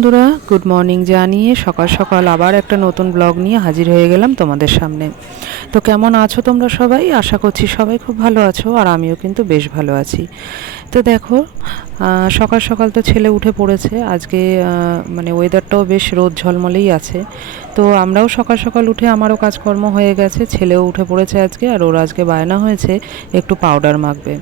বন্ধুরা, good morning জানিয়ে সকাল সকাল আবার একটা নতুন ব্লগ নিয়ে হাজির হয়ে গেলাম তোমাদের সামনে। তো কেমন আছো তোমরা সবাই? আশা করছি সবাই খুব ভালো আছো, আর আমিও কিন্তু বেশ ভালো আছি। তো দেখো, সকাল সকাল তো ছেলে উঠে পড়েছে আজকে। মানে ওয়েদারটাও বেশ রোদ ঝলমলেই আছে। তো আমরাও সকাল সকাল উঠে আমারও কাজকর্ম হয়ে গেছে, ছেলেও উঠে পড়েছে আজকে, আর ওর আজকে বায়না হয়েছে একটু পাউডার মাখবে।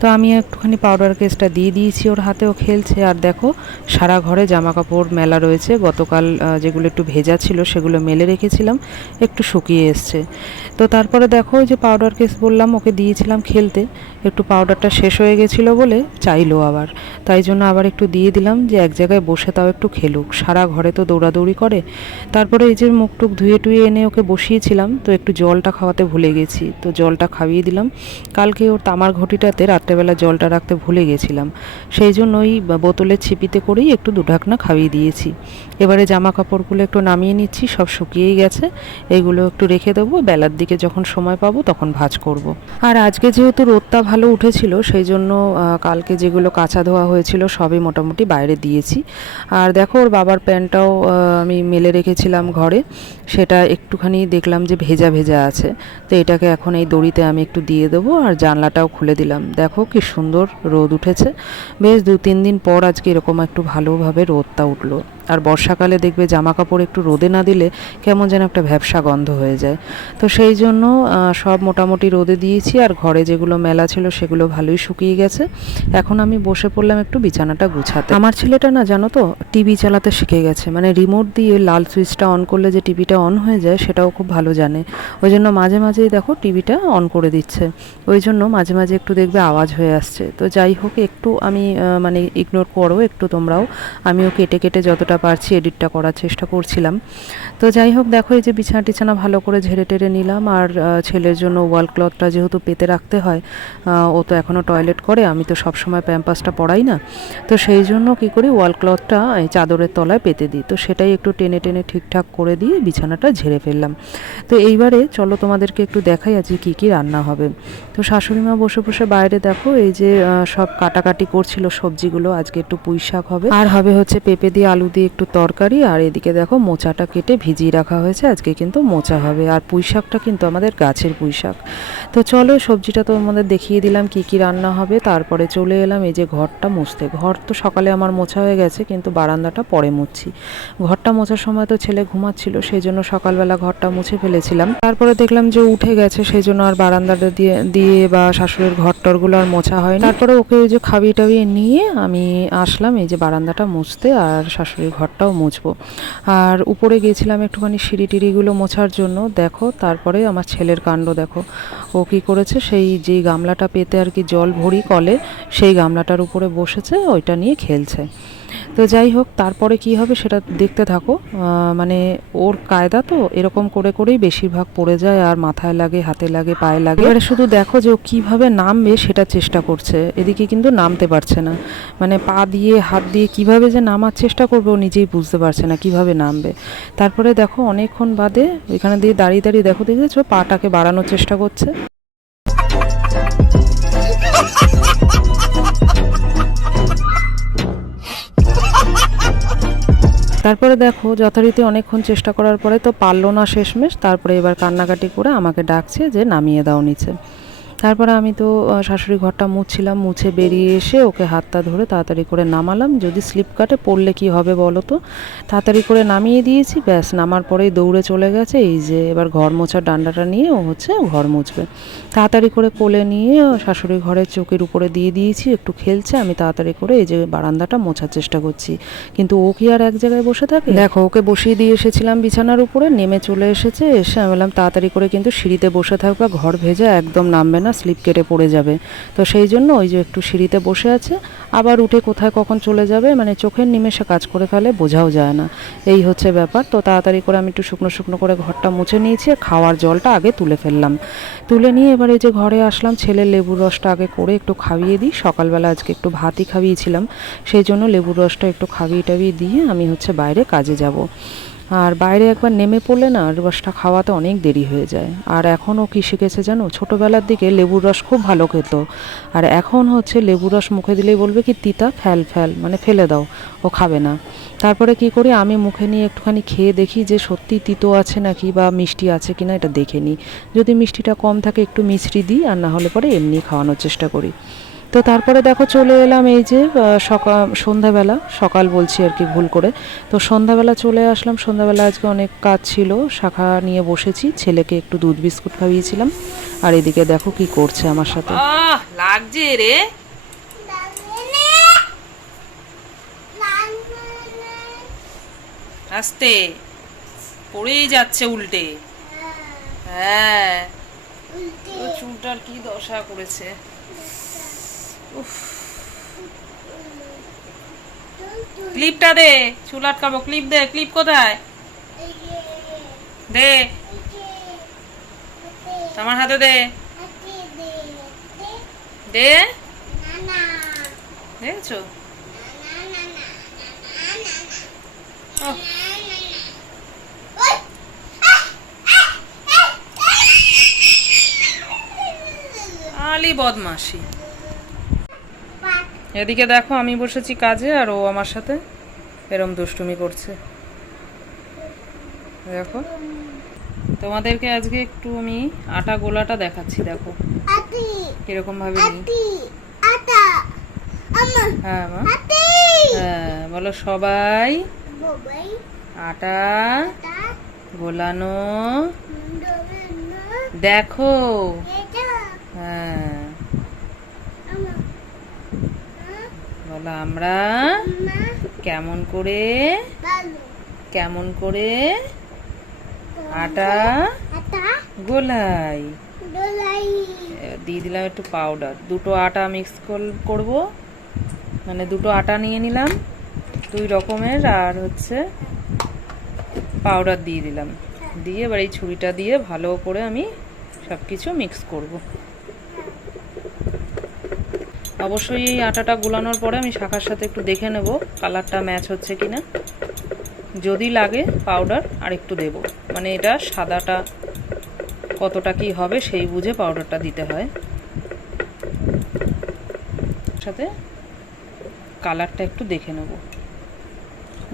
তো আমি একটুখানি পাউডার কেসটা দিয়ে দিয়েছি ওর হাতেও খেলছে। আর দেখো, সারা ঘরে জামা কাপড় মেলা রয়েছে, গতকাল যেগুলো একটু ভেজা ছিল সেগুলো মেলে রেখেছিলাম, একটু শুকিয়ে এসছে। তো তারপরে দেখো, ওই যে পাউডার কেস বললাম ওকে দিয়েছিলাম খেলতে, একটু পাউডারটা শেষ হয়ে গেছিলো বলে চাইলো আবার, তাই জন্য আবার একটু দিয়ে দিলাম যে এক জায়গায় বসে তাও একটু খেলুক, সারা ঘরে তো দৌড়াদৌড়ি করে। তারপরে এই যে মুখ টুক ধুয়ে টুয়ে এনে ওকে বসিয়েছিলাম, তো একটু জলটা খাওয়াতে ভুলে গেছি, তো জলটা খাইয়ে দিলাম। কালকে ওর তামার ঘটিটাতে রাত্রেবেলা জলটা রাখতে ভুলে গেছিলাম, সেই জন্য ওই বোতলের ছিপিতে করেই একটু দুঢাকনা খাইয়ে দিয়েছি। এবারে জামা কাপড়গুলো একটু নামিয়ে নিচ্ছি, সব শুকিয়েই গেছে, এইগুলো একটু রেখে দেবো, বেলার দিকে যখন সময় পাবো তখন ভাঁজ করব। আর আজকে যেহেতু রোদটা ভালো উঠেছিল, সেই জন্য কালকে যেগুলো কাঁচা ধোয়া হয়েছিল সবই মোটামুটি বাইরে দিয়েছি। আর দেখো, ওর বাবার প্যান্টটাও আমি মেলে রেখেছিলাম ঘরে, সেটা একটুখানি দেখলাম যে ভেজা ভেজা আছে, তো এটাকে এখন এই দড়িতে আমি একটু দিয়ে দেবো। আর জানলাটাও খুলে দিলাম, দেখো কি সুন্দর রোদ উঠেছে। বেশ 2-3 দিন পর আজকে এরকম একটু ভালোভাবে রোদটা উঠলো। আর বর্ষাকালে দেখবে জামা কাপড় একটু রোদে না দিলে কেমন যেন একটা ভ্যাপসা গন্ধ হয়ে যায়। তো সেই জন্য সব মোটামুটি রোদে দিয়েছি, আর ঘরে যেগুলো মেলা ছিল সেগুলো ভালোই শুকিয়ে গেছে। এখন আমি বসে পড়লাম একটু বিছানাটা গুছাতে। আমার ছেলেটা না, জানো তো, টিভি চালাতে শিখে গেছে, মানে রিমোট দিয়ে লাল সুইচটা অন করলে যে টিভিটা অন হয়ে যায় সেটাও খুব ভালো জানে। ওই জন্য মাঝে মাঝেই দেখো টিভিটা অন করে দিচ্ছে, ওই জন্য মাঝে মাঝে একটু দেখবে আওয়াজ হয়ে আসছে। তো যাই হোক, একটু আমি মানে ইগনোর করো একটু তোমরাও, আমিও কেটে কেটে যতটা পারছি এডিটটা করার চেষ্টা করছিলাম। তো যাই হোক, দেখো এই যে বিছানা টিছানা ভালো করে ঝেড়ে টেরে নিলাম। আর ছেলের জন্য ওয়াল ক্লথটা যেহেতু পেতে রাখতে হয়, ও তো এখনও টয়লেট করে, আমি তো সবসময় প্যাম্পাসটা পরাই না, তো সেই জন্য কী করি, ওয়াল ক্লথটা এই চাদরের তলায় পেতে দিই। তো সেটাই একটু টেনে টেনে ঠিকঠাক করে দিয়ে বিছানাটা ঝেড়ে ফেললাম। তো এইবারে চলো তোমাদেরকে একটু দেখাই আজকে কী কী রান্না হবে। তো শাশুড়ি মা বসে বসে বাইরে দেখো এই যে সব কাটাকাটি করছিল সবজিগুলো। আজকে একটু পুঁই শাক হবে, আর হবে হচ্ছে পেঁপে দিয়ে আলু দিয়ে একটু তরকারি। আর এদিকে দেখো মোচাটা কেটে ভিজিয়ে রাখা হয়েছে, আজকে কিন্তু মোচা হবে। আর পুঁই শাকটা কিন্তু আমাদের গাছের পুঁই শাক। তো চলো, সবজিটা তো আমাদের দেখিয়ে দিলাম কি কি রান্না হবে। তারপরে চলে এলাম এই যে ঘরটা মুছতে। ঘর তো সকালে আমার মোছা হয়ে গেছে, কিন্তু বারান্দাটা পরে মুছছি। ঘরটা মোছার সময় তো ছেলে ঘুমাচ্ছিল, সেই জন্য সকালবেলা ঘরটা মুছে ফেলেছিলাম। তারপরে দেখলাম যে উঠে গেছে, সেই জন্য আর বারান্দাটা দিয়ে দিয়ে বা শাশুড়ির ঘর টরগুলো আর মোছা হয়নি। তারপরে ওকে ওই যে খাবিয়ে টাবিয়ে নিয়ে আমি আসলাম এই যে বারান্দাটা মুছতে, আর শাশুড়ির ঘরটাও মুছবো। আর উপরে গিয়েছিলাম একটুখানি সিঁড়ি টিড়িগুলো মোছার জন্য। দেখো, তারপরে আমার ছেলের কাণ্ড দেখো, ও কী করেছে, সেই যেই গামলাটা পেতে আর কি জল ভরি কলে, সেই গামলাটার উপরে বসেছে, ওইটা নিয়ে খেলছে। তো যাই হোক, তারপরে কি হবে সেটা দেখতে থাকো। মানে ওর কায়দা তো এরকম করে করেই বেশিরভাগ পড়ে যায়, আর মাথায় লাগে, হাতে লাগে, পায়ে লাগে। এবারে শুধু দেখো যে ও কীভাবে নামবে সেটা চেষ্টা করছে, এদিকে কিন্তু নামতে পারছে না। মানে পা দিয়ে হাত দিয়ে কিভাবে যে নামার চেষ্টা করবে ও নিজেই বুঝতে পারছে না কিভাবে নামবে। তারপরে দেখো অনেকক্ষণ বাদে এখানে দিয়ে দাঁড়িয়ে দাঁড়িয়ে দেখো, দেখেছো পাটাকে বাড়ানোর চেষ্টা করছে। তারপরে দেখো যথারীতি অনেকক্ষণ চেষ্টা করার পরে তো পারলো না শেষমেশ। তারপরে এবার কান্নাকাটি করে আমাকে ডাকছে যে নামিয়ে দাও নিচে। তারপরে আমি তো শাশুড়ি ঘরটা মুছছিলাম, মুছে বেরিয়ে এসে ওকে হাতটা ধরে তাড়াতাড়ি করে নামালাম। যদি স্লিপ কাটে পড়লে কি হবে বলো তো, তাড়াতাড়ি করে নামিয়ে দিয়েছি, ব্যাস নামার পরেই দৌড়ে চলে গেছে। এই যে এবার ঘর মোছার ডান্ডাটা নিয়ে ও হচ্ছে ঘর মুছবে। তাড়াতাড়ি করে কোলে নিয়ে শাশুড়ি ঘরের চৌকির উপরে দিয়ে দিয়েছি, একটু খেলছে। আমি তাড়াতাড়ি করে এই যে বারান্দাটা মোছার চেষ্টা করছি, কিন্তু ও কি আর এক জায়গায় বসে থাকে। দেখো, ওকে বসিয়ে দিয়ে এসেছিলাম বিছানার উপরে, নেমে চলে এসেছে। এসে আমি বললাম তাড়াতাড়ি করে কিন্তু সিঁড়িতে বসে থাকবে, ঘর ভেজা একদম নামবে না, স্লিপ কেটে পড়ে যাবে। তো সেই জন্য ওই যে একটু সিঁড়িতে বসে আছে, আবার উঠে কোথায় কখন চলে যাবে, মানে চোখের নিমেষে কাজ করে ফেলে, বোঝাও যায় না। এই হচ্ছে ব্যাপার। তো তাড়াতাড়ি করে আমি একটু শুকনো শুকনো করে ঘরটা মুছে নিয়েছি, খাওয়ার জলটা আগে তুলে ফেললাম। তুলে নিয়ে এবার এই যে ঘরে আসলাম, ছেলের লেবুর রসটা আগে করে একটু খাইয়ে দিই। সকালবেলা আজকে একটু ভাতই খাইয়েছিলাম, সেই জন্য লেবুর রসটা একটু খাইয়ে টাবিয়ে দিয়ে আমি হচ্ছে বাইরে কাজে যাব। আর বাইরে একবার নেমে পড়লে না রসটা খাওয়াতে অনেক দেরি হয়ে যায়। আর এখনও কী শিখেছে জানো, ছোটোবেলার দিকে লেবুর রস খুব ভালো খেত, আর এখন হচ্ছে লেবুর রস মুখে দিলেই বলবে কি তিতা, ফেল ফেল, মানে ফেলে দাও, ও খাবে না। তারপরে কি করি, আমি মুখে নিয়ে একটুখানি খেয়ে দেখি যে সত্যি তিতো আছে নাকি বা মিষ্টি আছে কিনা, এটা দেখে নিই। যদি মিষ্টিটা কম থাকে একটু মিছরি দিই, আর না হলে পরে এমনি খাওয়ানোর চেষ্টা করি। তো তারপরে দেখো চলে এলাম এই যে সন্ধ্যাবেলা, সকাল বলছি আর কি ভুল করে। তো সন্ধ্যাবেলা চলে আসলাম, সন্ধ্যাবেলা আজকে অনেক কাজ ছিল, শাখা নিয়ে বসেছি, ছেলেকে একটু দুধ বিস্কুট খাইয়েছিলাম। আর এদিকে দেখো কি করছে আমার সাথে। লাগছে রে, আস্তে পড়েই যাচ্ছে উল্টে। হ্যাঁ, চুলটার কি দশা করেছে। ক্লিপটা দে, চুল আটকাবো, ক্লিপ দে। ক্লিপ কোথায়? দে আমার হাতে, দে দে। দেখছো আলি বদমাশি। এদিকে দেখো আমি বসেছি কাজে, আর ও আমার সাথে এরম দুষ্টুমি করছে। দেখো তোমাদেরকে আজকে একটু আমি আটা গোলাটা দেখাচ্ছি, দেখো কিরকম ভাবে নিই। হ্যাঁ মা, হ্যাঁ বলো সবাই, আটা গোলানো দেখো। হ্যাঁ বলো আমরা কেমন করে আটা গোলাই। দিয়ে দিলাম একটু পাউডার, দুটো আটা মিক্স করব, মানে দুটো আটা নিয়ে নিলাম 2 রকমের, আর হচ্ছে পাউডার দিয়ে দিলাম। দিয়ে এবার এই ছুরিটা দিয়ে ভালো করে আমি সব কিছু মিক্স করব। অবশ্যই এই আটাটা গুলানোর পরে আমি শাখার সাথে একটু দেখে নেব কালারটা ম্যাচ হচ্ছে কিনা। যদি লাগে পাউডার আর একটু দেব, মানে এটা সাদাটা কতটা কি হবে সেই বুঝে পাউডারটা দিতে হয়। সাথে কালারটা একটু দেখে নেব।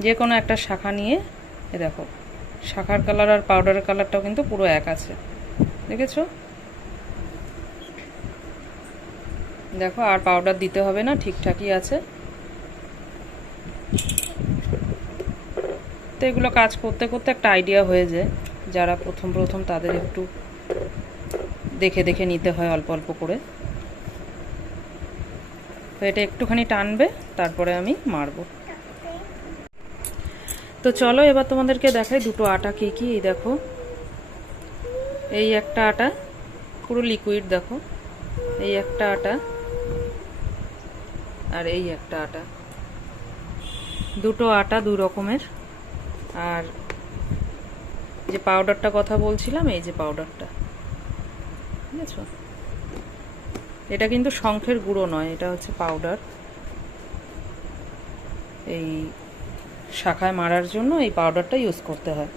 যে কোনো একটা শাখা নিয়ে এ দেখো, শাখার কালার আর পাউডারের কালারটাও কিন্তু পুরো এক আছে, দেখেছো? দেখো আর পাউডার দিতে হবে না, ঠিকঠাকই আছে। তো এগুলো কাজ করতে করতে একটা আইডিয়া হয়ে যায়, যারা প্রথম তাদের একটু দেখে দেখে নিতে হয় অল্প অল্প করে। তো এটা একটুখানি টানবে, তারপরে আমি মারবো। তো চলো এবার তোমাদেরকে দেখাই দুটো আটা কি কি। এই দেখো, এই একটা আটা পুরো লিকুইড, দেখো এই একটা আটা, আর এই একটা আটা, দুটো আটা 2 রকমের। আর যে পাউডারটা কথা বলছিলাম, এই যে পাউডারটা, বুঝেছ? এটা কিন্তু শঙ্খের গুঁড়ো নয়, এটা হচ্ছে পাউডার। এই শাখায় মারার জন্য এই পাউডারটা ইউজ করতে হয়।